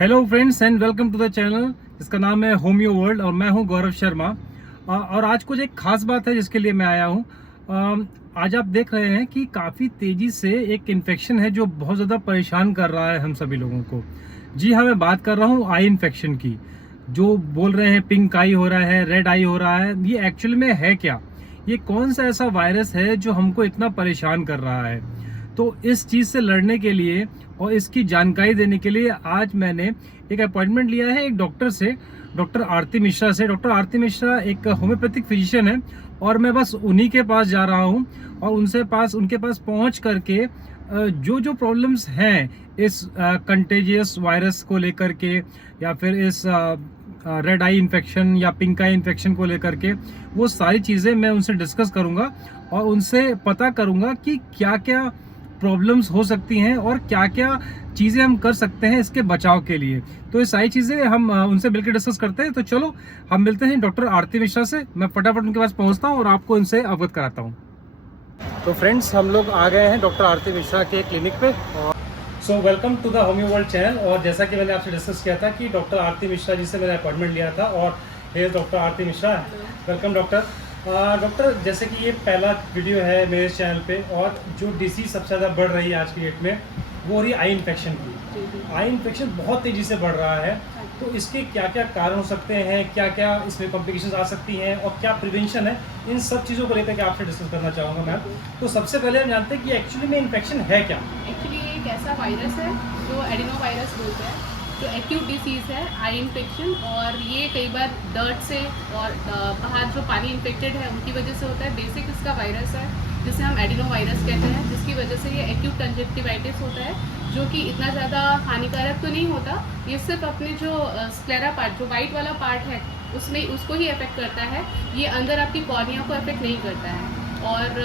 Hello friends and welcome to the channel जिसका नाम है होमियो वर्ल्ड और मैं हूं गौरव शर्मा। और आज कुछ एक खास बात है जिसके लिए मैं आया हूं। आज आप देख रहे हैं कि काफ़ी तेज़ी से एक इन्फेक्शन है जो बहुत ज़्यादा परेशान कर रहा है हम सभी लोगों को। जी हाँ, मैं बात कर रहा हूं आई इन्फेक्शन की। जो बोल रहे हैं पिंक आई हो रहा है, रेड आई हो रहा है, ये एक्चुअली में है क्या? ये कौन सा ऐसा वायरस है जो हमको इतना परेशान कर रहा है? तो इस चीज़ से लड़ने के लिए और इसकी जानकारी देने के लिए आज मैंने एक अपॉइंटमेंट लिया है एक डॉक्टर से, डॉक्टर आरती मिश्रा से। डॉक्टर आरती मिश्रा एक होम्योपैथिक फिजिशियन है और मैं बस उन्हीं के पास जा रहा हूँ और उनके पास पहुँच करके जो जो प्रॉब्लम्स हैं इस कंटेजियस वायरस को लेकर के या फिर इस रेड आई इन्फेक्शन या पिंक आई इन्फेक्शन को लेकर के, वो सारी चीज़ें मैं उनसे डिस्कस करूँगा और उनसे पता करूँगा कि क्या क्या प्रॉब्लम्स हो सकती हैं और क्या क्या चीज़ें हम कर सकते हैं इसके बचाव के लिए। तो ये सारी चीज़ें हम उनसे मिलकर डिस्कस करते हैं। तो चलो हम मिलते हैं डॉक्टर आरती मिश्रा से। मैं फटाफट उनके पास पहुंचता हूं और आपको इनसे अवगत कराता हूं। तो फ्रेंड्स, हम लोग आ गए हैं डॉक्टर आरती मिश्रा के क्लिनिक पे। So welcome to the homeo world channel. और जैसा कि मैंने आपसे डिस्कस किया था कि डॉक्टर आरती मिश्रा जी से मैंने अपॉइंटमेंट लिया था और here doctor Aarti Mishra. Welcome doctor. Doctor, जैसे कि ये पहला वीडियो है मेरे चैनल पे और जो डिसीज सबसे ज़्यादा बढ़ रही है आज की डेट में वो हो रही है आई इन्फेक्शन की। आई इन्फेक्शन बहुत तेज़ी से बढ़ रहा है, तो इसके क्या क्या कारण हो सकते हैं, क्या क्या इसमें कॉम्प्लिकेशंस आ सकती हैं और क्या प्रिवेंशन है, इन सब चीज़ों को लेकर के आपसे डिस्कस करना चाहूँगा मैम। तो सबसे पहले हम जानते हैं कि एक्चुअली में इन्फेक्शन है क्या? एक्चुअली एक ऐसा वायरस है जो एडिनो वायरस बोलते हैं, जो एक्यूट डिसीज़ है आई इन्फेक्शन। और ये कई बार डर्ट से और बाहर जो पानी इन्फेक्टेड है उनकी वजह से होता है। बेसिक इसका वायरस है जिसे हम एडिनो वायरस कहते हैं, जिसकी वजह से ये एक्यूट कंजक्टिवाइटिस होता है, जो कि इतना ज़्यादा हानिकारक तो नहीं होता। ये सिर्फ अपने जो स्क्लेरा पार्ट, जो वाइट वाला पार्ट है, उसमें उसको ही अफेक्ट करता है। ये अंदर आपकी कॉर्निया को अफेक्ट नहीं करता है। और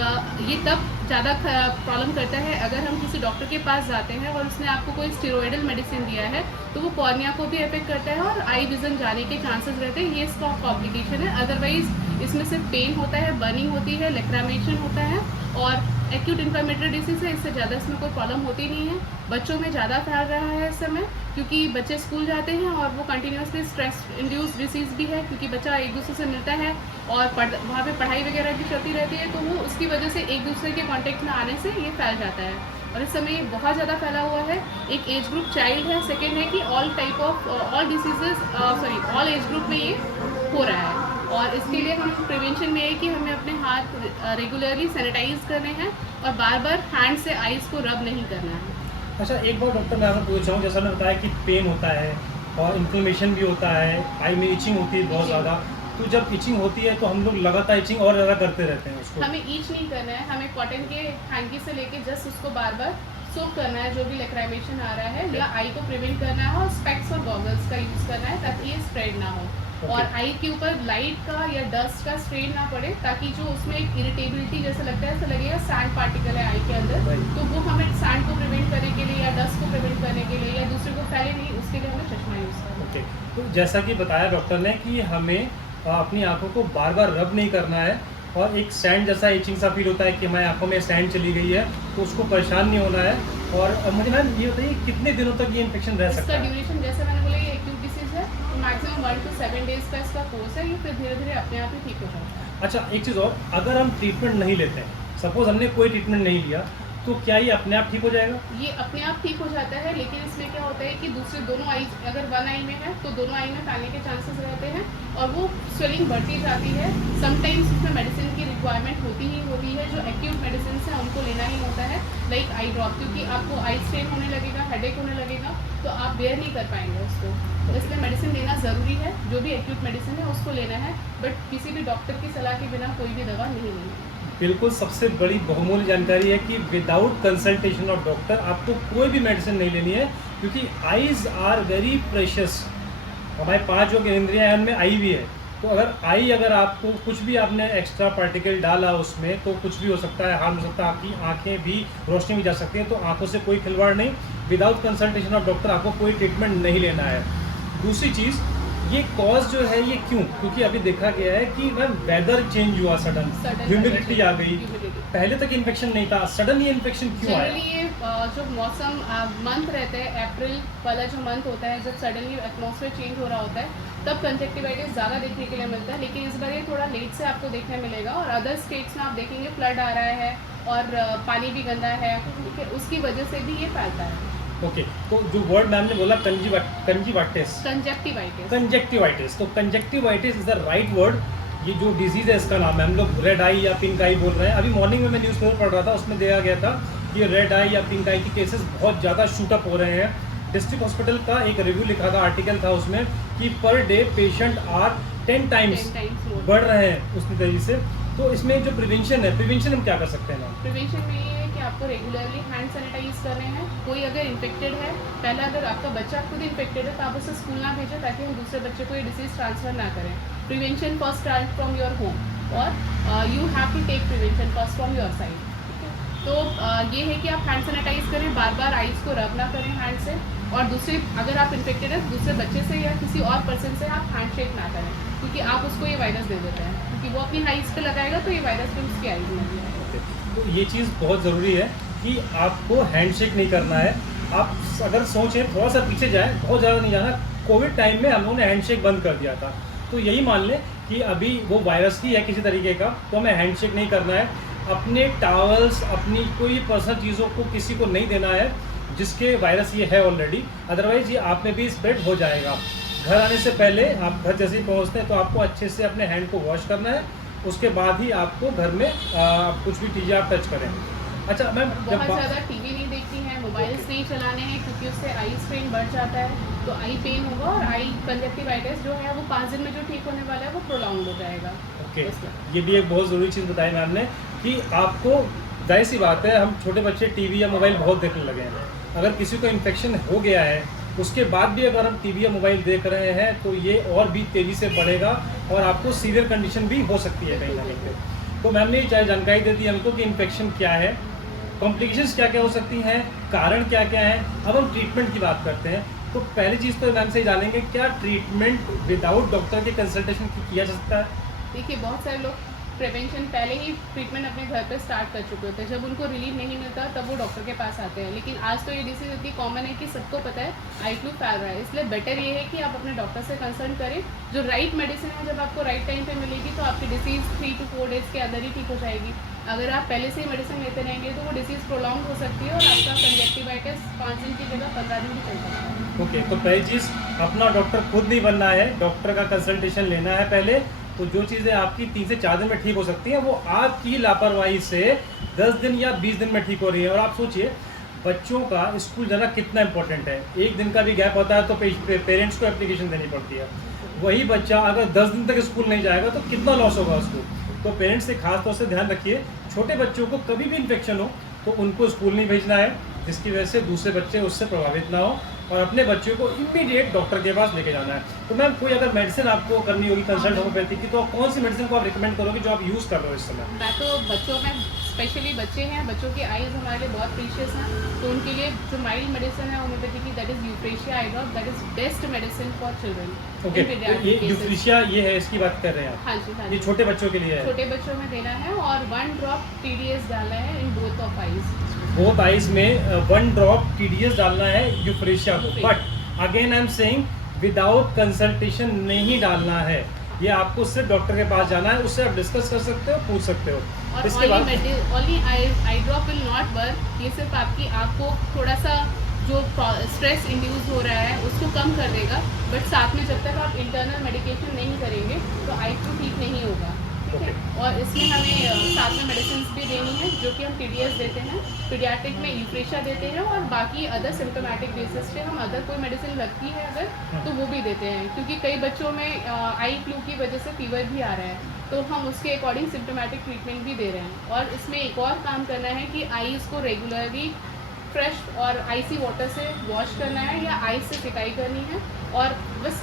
ये तब ज़्यादा प्रॉब्लम करता है अगर हम किसी डॉक्टर के पास जाते हैं और उसने आपको कोई स्टेरॉयडल मेडिसिन दिया है, तो वो कॉर्निया को भी अफेक्ट करता है और आई विजन जाने के चांसेस रहते हैं। ये इसका कॉम्प्लिकेशन है। अदरवाइज इसमें सिर्फ पेन होता है, बर्निंग होती है, लेक्रामेशन होता है और एक्यूट इन्फ्लेमेटरी डिसीज़ है। इससे ज़्यादा इसमें कोई प्रॉब्लम होती नहीं है। बच्चों में ज़्यादा फैल रहा है इस समय, क्योंकि बच्चे स्कूल जाते हैं और वो कंटिन्यूसली स्ट्रेस इंड्यूस डिसीज़ भी है, क्योंकि बच्चा एक दूसरे से मिलता है और वहाँ पे पढ़ाई वगैरह भी चलती रहती है, तो वो उसकी वजह से एक दूसरे के कांटेक्ट में आने से ये फैल जाता है। और इस समय ये बहुत ज़्यादा फैला हुआ है। एक एज ग्रुप चाइल्ड है, सेकेंड है कि all type of all diseases all age group में ये हो रहा है। और इसके लिए हम प्रिवेंशन में है कि हमें अपने हाथ रेगुलरली सैनिटाइज करने हैं और बार बार हैंड से आइज़ को रब नहीं करना है। अच्छा, एक बार डॉक्टर मैं आपसे पूछ रहा हूँ, जैसा मैंने बताया कि पेन होता है और इन्फ्लेमेशन भी होता है, आई में इचिंग होती है बहुत ज़्यादा। तो जब इचिंग होती है तो हम लोग लगातार इचिंग और ज़्यादा करते रहते हैं उसको। हमें ईच नहीं करना है, हमें कॉटन के हैंकी से लेके जस्ट उसको बार बार सोक करना है जो भी लेक्राइमेशन आ रहा है, या आई को प्रिवेंट करना है और स्पेक्स और गॉगल्स का यूज़ करना है ताकि ये स्प्रेड ना हो। और आई के ऊपर लाइट का या डस्ट का स्ट्रेन ना पड़े, ताकि जो उसमें एक इरिटेबिलिटी जैसा लगता है, ऐसा लगेगा सैंड पार्टिकल है आई के अंदर, तो वो हमें सैंड को प्रिवेंट करने के लिए या डस्ट को प्रिवेंट करने के लिए या दूसरे को फैले नहीं, उसके लिए हमें चश्मा यूज़ करना है। ओके, तो जैसा कि बताया डॉक्टर ने कि हमें अपनी आंखों को बार बार रब नहीं करना है और एक सैंड जैसा इचिंग सा फील होता है कि हमारी आंखों में सैंड चली गई है तो उसको परेशान नहीं होना है। और मुझे मैम ये बताइए कितने दिनों तक ये इन्फेक्शन रह सकता इसका है? ड्यूरेशन, जैसे मैंने बोला, ये एक्यूट डिसीज है, तो मैक्सिमम 1 to 7 डेज का इसका कोर्स है। ये फिर धीरे धीरे अपने आप ही ठीक हो जाता है। अच्छा, एक चीज़ और, अगर हम ट्रीटमेंट नहीं लेते हैं, सपोज हमने कोई ट्रीटमेंट नहीं लिया, तो क्या ये अपने आप ठीक हो जाएगा? ये अपने आप ठीक हो जाता है, लेकिन इसमें क्या होता है कि दूसरे दोनों आई, अगर वन आई में है तो दोनों आई में फैलने के चांसेस रहते हैं और वो स्वेलिंग बढ़ती जाती है। समटाइम्स उसमें मेडिसिन की रिक्वायरमेंट होती है। जो एक्यूट मेडिसिन है उनको लेना ही होता है, लाइक आई ड्रॉप, क्योंकि आपको आई स्ट्रेन होने लगेगा, हेडेक होने लगेगा, तो आप बेयर नहीं कर पाएंगे उसको। इसलिए मेडिसिन लेना ज़रूरी है, जो भी एक्यूट मेडिसिन है उसको लेना है, बट किसी भी डॉक्टर की सलाह के बिना कोई भी दवा नहीं लेनी है। बिल्कुल, सबसे बड़ी बहुमूल्य जानकारी है कि विदाउट कंसल्टेशन ऑफ डॉक्टर आपको कोई भी मेडिसिन नहीं लेनी है, क्योंकि आईज आर वेरी प्रेशियस। हमारे 5 जो इंद्रियां हैं उनमें आई भी है, तो अगर आपको कुछ भी आपने एक्स्ट्रा पार्टिकल डाला उसमें तो कुछ भी हो सकता है, हार्म हो सकता है, आपकी आंखें भी, रोशनी भी जा सकती है। तो आंखों से कोई खिलवाड़ नहीं, विदाउट कंसल्टेशन ऑफ डॉक्टर आपको कोई ट्रीटमेंट नहीं लेना है। दूसरी चीज़, ये कॉज जो है ये क्यों? क्योंकि अभी देखा गया है कि मैम वेदर चेंज हुआ, सडन ह्यूमिडिटी आ गई, पहले तक इन्फेक्शन नहीं था, सडन ये इन्फेक्शन क्यों आया? जनरली ये जो मौसम मंथ रहते हैं, अप्रैल वाला जो मंथ होता है, जब सडनली एटमॉस्फेयर चेंज हो रहा होता है, तब कंजक्टिवाइटिस ज़्यादा देखने के लिए मिलता है। लेकिन इस बार ये थोड़ा लेट से आपको देखने मिलेगा, और अदर स्टेट्स में आप देखेंगे फ्लड आ रहा है और पानी भी गंदा है, ठीक है, उसकी वजह से भी ये फैलता है। ओके, तो जो वर्ड मैम ने बोला कंजीवाइटिस, कंजक्टिवाइटिस, तो conjunctivitis is the right word. ये जो डिजीज है इसका नाम है, हम लोग रेड आई या पिंक आई बोल रहे हैं। अभी मॉर्निंग में मैं न्यूज़पेपर पढ़ रहा था, उसमें देखा गया था कि रेड आई या पिंक आई के केसेस बहुत ज़्यादा शूटअप हो रहे हैं। डिस्ट्रिक्ट हॉस्पिटल का एक रिव्यू लिखा था, आर्टिकल था उसमें कि per day patient are 10 times बढ़ रहे हैं उस तरीके से। तो इसमें जो प्रिवेंशन है, प्रिवेंशन हम क्या कर सकते हैं मैम? प्रिवेंशन में ये है कि आपको रेगुलरली हैंड सैनिटाइज कर रहे हैं। कोई अगर इन्फेक्टेड है, पहला अगर आपका बच्चा खुद इन्फेक्टेड है तो आप उसे स्कूल ना भेजें, ताकि हम दूसरे बच्चे को ये डिसीज ट्रांसफर ना करें। Prevention first start from your home, और you have to take prevention first from your side. तो ये है कि आप हैंड सैनिटाइज करें, बार बार आइज़ को रब ना करें हैंड से, और दूसरे अगर आप इन्फेक्टेड है दूसरे बच्चे से या किसी और पर्सन से आप हैंड शेक ना करें, क्योंकि आप उसको ये वायरस दे देते हैं, क्योंकि वो अपनी आइज़ पे लगाएगा तो ये वायरस भी उसकी आइज़ में भी आएगा। तो ये चीज़ बहुत ज़रूरी है कि आपको हैंडशेक नहीं करना है। आप अगर सोचें, थोड़ा सा पीछे जाएं, बहुत ज़्यादा नहीं जाना। कोविड टाइम में हम लोगों ने हैंडशेक बंद कर दिया था, तो यही मान लें कि अभी वो वायरस ही है किसी तरीके का, तो हमें हैंडशेक नहीं करना है। अपने टावल्स, अपनी कोई पर्सनल चीज़ों को किसी को नहीं देना है जिसके वायरस ये है ऑलरेडी, अदरवाइज़ ये आप में भी स्प्रेड हो जाएगा। घर आने से पहले, आप घर जैसे ही पहुँचते हैं तो आपको अच्छे से अपने हैंड को वॉश करना है, उसके बाद ही आपको घर में कुछ भी चीज़ें आप टच करें। अच्छा मैम, बहुत ज़्यादा टीवी नहीं देखती हैं, मोबाइल्स नहीं चलाने हैं, क्योंकि उससे आई स्ट्रेन बढ़ जाता है, तो आई पेन होगा, और आई कंजक्टिवाइटिस जो है वो 5 दिन में जो ठीक होने वाला है वो प्रोलॉन्ग हो जाएगा। ओके, ये भी एक बहुत ज़रूरी चीज़ बताई मैम ने कि आपको, जाहिर सी बात है, हम छोटे बच्चे टीवी या मोबाइल बहुत देखने लगे हैं। अगर किसी को इन्फेक्शन हो गया है, उसके बाद भी अगर हम टीवी या मोबाइल देख रहे हैं तो ये और भी तेज़ी से बढ़ेगा और आपको सीवियर कंडीशन भी हो सकती है कहीं ना कहीं पे। तो मैम ने चाहे जानकारी दे दी हमको कि इन्फेक्शन क्या है, कॉम्प्लिकेशंस क्या क्या हो सकती हैं, कारण क्या क्या है। अब हम ट्रीटमेंट की बात करते हैं, तो पहली चीज़ तो मैम से ही जानेंगे, क्या ट्रीटमेंट विदाउट डॉक्टर के कंसल्टेशन किया जा सकता है? देखिए, बहुत सारे लोग प्रिवेंशन पहले ही ट्रीटमेंट अपने घर पे स्टार्ट कर चुके होते हैं, जब उनको रिलीफ नहीं मिलता तब वो डॉक्टर के पास आते हैं। लेकिन आज तो ये डिसीज़ इतनी कॉमन है कि सबको पता है आई फ्लू फैल रहा है, इसलिए बेटर ये है कि आप अपने डॉक्टर से कंसल्ट करें। जो राइट मेडिसिन है, जब आपको राइट टाइम पे मिलेगी तो आपकी डिसीज़ 3 to 4 डेज़ के अंदर ही ठीक हो जाएगी। अगर आप पहले से ही मेडिसिन लेते रहेंगे तो वो डिसीज़ प्रोलॉन्ग हो सकती है, और आपका कंजक्टिवाइटिस 5 दिन की जगह 15 दिन भी चल सकता है। ओके, तो पहली चीज़, अपना डॉक्टर खुद नहीं बनना है, डॉक्टर का कंसल्टेशन लेना है पहले। तो जो चीज़ें आपकी 3 से 4 दिन में ठीक हो सकती हैं, वो आपकी लापरवाही से 10 दिन या 20 दिन में ठीक हो रही है। और आप सोचिए, बच्चों का स्कूल जाना कितना इंपॉर्टेंट है। एक दिन का भी गैप होता है तो पेरेंट्स को एप्लीकेशन देनी पड़ती है। वही बच्चा अगर 10 दिन तक स्कूल नहीं जाएगा तो कितना लॉस होगा उसको। तो पेरेंट्स से खास तौर से ध्यान रखिए, छोटे बच्चों को कभी भी इन्फेक्शन हो तो उनको स्कूल नहीं भेजना है, जिसकी वजह से दूसरे बच्चे उससे प्रभावित ना हो, और अपने बच्चों को इमीडिएट डॉक्टर के पास लेके जाना है। तो मैम, कोई अगर मेडिसिन आपको करनी होगी कंसल्ट होम्योपैथी की, तो कौन सी मेडिसिन को आप रिकमेंड करोगे जो आप यूज़ कर रहे हो इस समय? मैं तो बच्चों में, स्पेशली बच्चे हैं, बच्चों की आईज हमारे लिए बहुत प्रीशियस हैं, तो उनके लिए जो माइल्ड मेडिसिन है होम्योपैथी की, that is Euphrasia I drop, that is best medicine for children. Okay, तो ये यूफ्रेशिया ये है, इसकी बात कर रहे हैं आप? हाँ जी, हाँ ये जी, छोटे बच्चों के लिए है? छोटे बच्चों में देना है, और 1 ड्रॉप TDS डालना है in both of eyes. Both eyes में 1 ड्रॉप TDS डालना है यूफ्रेशिया को, but again I am saying without consultation नहीं डालना है। ये आपको सिर्फ डॉक्टर के पास जाना है, उससे आप डिस्कस कर सकते हो, पूछ सकते हो। और इसके बाद only I drop will not work, ये सिर्फ आपकी आँख को थोड़ा सा जो स्ट्रेस इंड्यूस हो रहा है उसको कम कर देगा, बट साथ में जब तक आप इंटरनल मेडिकेशन नहीं करेंगे तो आई फ्लू ठीक नहीं होगा, ठीक है। और इसमें हमें साथ में मेडिसिन भी देनी है, जो कि हम TDS देते हैं, पीडियाट्रिक में यूफ्रेशिया देते हैं, और बाकी अदर सिम्टोमेटिक बेसिस पे हम अदर कोई मेडिसिन लगती है अगर तो वो भी देते हैं, क्योंकि कई बच्चों में आई फ्लू की वजह से फीवर भी आ रहा है, तो हम उसके अकॉर्डिंग सिम्टोमेटिक ट्रीटमेंट भी दे रहे हैं। और इसमें एक और काम करना है कि आईज़ को रेगुलरली फ्रेश और आइसी वाटर से वॉश करना है, या आइस से सिकाई करनी है, और बस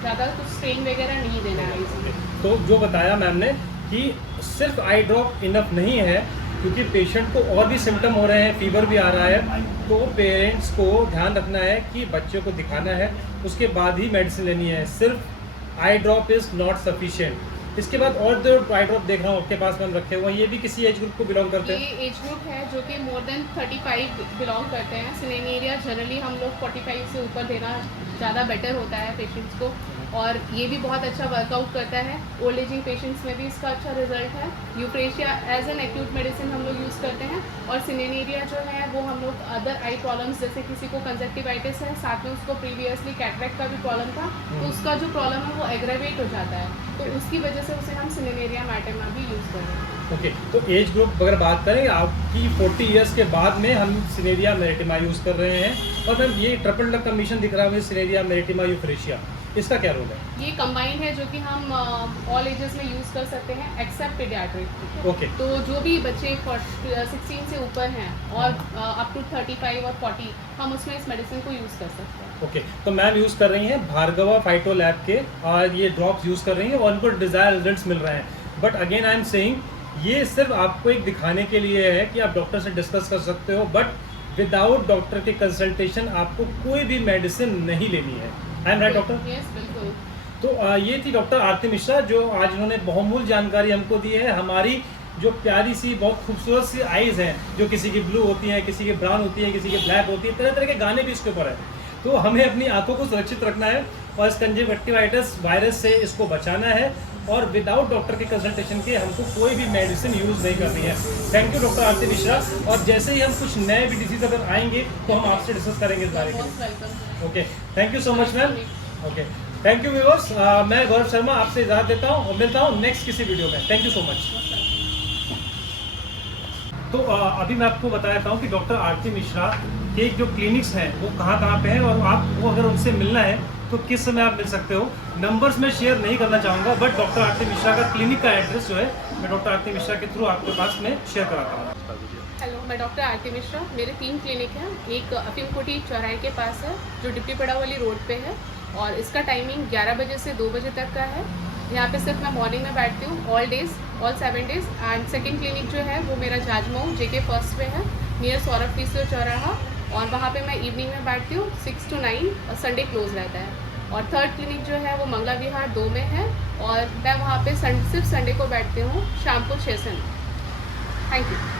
ज़्यादा कुछ स्ट्रेन वगैरह नहीं देना है आइस में। तो जो बताया मैम ने कि सिर्फ आई ड्रॉप इनफ नहीं है, क्योंकि पेशेंट को और भी सिम्टम हो रहे हैं, फीवर भी आ रहा है, तो पेरेंट्स को ध्यान रखना है कि बच्चे को दिखाना है, उसके बाद ही मेडिसिन लेनी है। सिर्फ आई ड्रॉप इज़ नॉट सफिशिएंट। इसके बाद और जो आई ड्रॉप देख रहा हूँ आपके पास में हम रखे हुए हैं, ये भी किसी एज ग्रुप को बिलोंग करते हैं? ये एज ग्रुप है जो कि मोर देन 35 बिलोंग करते हैं। सिनेरिया जनरली हम लोग 45 से ऊपर देना ज़्यादा बेटर होता है पेशेंट्स को, और ये भी बहुत अच्छा वर्कआउट करता है। ओल्ड एजिंग पेशेंट्स में भी इसका अच्छा रिजल्ट है। Euphrasia as an acute medicine हम लोग यूज़ करते हैं, और सिनेरिया जो है वो हम लोग अदर आई प्रॉब्लम्स, जैसे किसी को कंजक्टिवाइटिस है, साथ में उसको प्रीवियसली कैटरेक्ट का भी प्रॉब्लम था, तो उसका जो प्रॉब्लम है वो एग्रेवेट हो जाता है, तो उसकी वजह से उसे हम सिनेरिया मैटरमा भी यूज़ कर रहे हैं। ओके, तो एज ग्रुप अगर बात करें आपकी 40 इयर्स के बाद में हम सिनेरिया मेरिटिमा यूज़ कर रहे हैं। और मैम ये ट्रिपल ड्रग कमीशन दिख रहा है सिनेरिया मेरिटिमा यूफ्रेशिया, इसका क्या रोल है? ये कंबाइंड है जो कि हम ऑल एजेस में यूज़ कर सकते हैं एक्सेप्ट पीडियाट्रिक। ओके, तो जो भी बच्चे 16 से ऊपर हैं और अप टू 35 और 40, हम उसमें इस मेडिसिन को यूज़ कर सकते हैं। ओके, तो मैम यूज़ कर रही हैं भार्गवा फाइटो लैब के, और ये ड्रॉप्स यूज़ कर रही हैं और उनको डिज़ायर रिजल्ट्स मिल रहे हैं। But again I am saying, ये सिर्फ आपको एक दिखाने के लिए है कि आप डॉक्टर से डिस्कस कर सकते हो, बट विदाउट डॉक्टर के कंसल्टेशन आपको कोई भी मेडिसिन नहीं लेनी है। I am right doctor? Yes, बिल्कुल। तो ये थी डॉक्टर आरती मिश्रा, जो आज इन्होंने बहुमूल्य जानकारी हमको दी है। हमारी जो प्यारी सी बहुत खूबसूरत सी आइज़ हैं, जो किसी की ब्लू होती हैं, किसी की ब्राउन होती है, किसी की ब्लैक होती है, तरह तरह के गाने भी इसके ऊपर है। तो हमें अपनी आंखों को सुरक्षित रखना है और इस कंजक्टिवाइटिस वायरस से इसको बचाना है, और विदाउट डॉक्टर के कंसल्टेशन के हमको कोई भी मेडिसिन यूज़ नहीं करनी है। Thank you doctor Aarti Mishra, और जैसे ही हम कुछ नए भी डिजीज अगर आएंगे तो हम आपसे डिस्कस करेंगे इस बारे में। Most welcome. Okay, thank you so much ma'am. Okay, thank you viewers, मैं गौरव शर्मा आपसे इजाज़त देता हूँ और मिलता हूँ नेक्स्ट किसी वीडियो में। Thank you so much. तो अभी मैं आपको बताता हूँ कि डॉक्टर आरती मिश्रा के जो क्लिनिक्स हैं वो कहाँ पे हैं, और आपको अगर उनसे मिलना है तो किस समय आप मिल सकते हो। नंबर्स में शेयर नहीं करना चाहूँगा, बट डॉक्टर आरती मिश्रा का क्लिनिक का एड्रेस जो है मैं डॉक्टर आरती मिश्रा के थ्रू आपके पास में शेयर कराता हूँ। हेलो, मैं डॉक्टर आरती मिश्रा। मेरे 3 क्लिनिक हैं। एक अफीम कोठी चौराहे के पास है जो डिप्टी पड़ावाली रोड पे है, और इसका टाइमिंग 11 बजे से 2 बजे तक का है। यहाँ पे सिर्फ मैं मॉर्निंग में बैठती हूँ all days, all 7 days. And second clinic जो है वो मेरा जाजमऊ JK फर्स्ट पे है, नियर सौरभ टीसर चौराहा, और वहाँ पे मैं इवनिंग में बैठती हूँ 6 to 9, और संडे क्लोज रहता है। और थर्ड क्लिनिक जो है वो मंगला विहार 2 में है, और मैं वहाँ पे सिर्फ संडे को बैठती हूँ शाम को 6 से 9। Thank you.